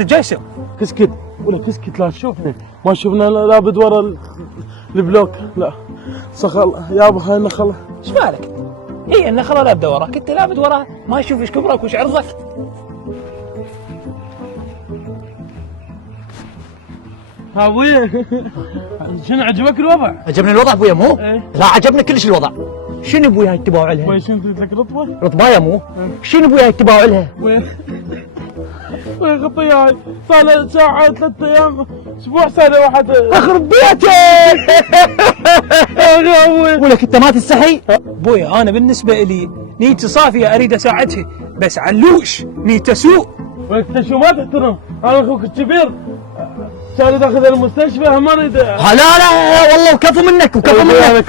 انت جاي سوي؟ كسكت ولا كسكت، لا تشوفنا ما شفنا لابد ورا البلوك. لا سخل يابا هاي النخله. ايش مالك؟ هي النخله لابده وراك، انت لابد وراها، ما اشوف ايش كبرك وش عرضك. ها ابويا شنو عجبك الوضع؟ عجبني الوضع ابويا مو؟ ايه. لا عجبني كلش الوضع. شنو ابويا هاي التباوع لها؟ ابويا شنو قلت لك رطبه؟ رطبه يا مو؟ شنو ابويا هاي التباوع لها؟ ابويا خطيه هاي صار لها ساعه 3 ايام اسبوع صار واحد. اخرب بيتك يا ابويا ولك انت ما تستحي؟ ابويا انا بالنسبه لي نيتي صافيه اريد اساعدها، بس علوش نيته سوء. انت شو ما تحترم؟ انا اخوك الكبير كان داخل المستشفى ما اريد. لا والله وكفو منك وكفو منك.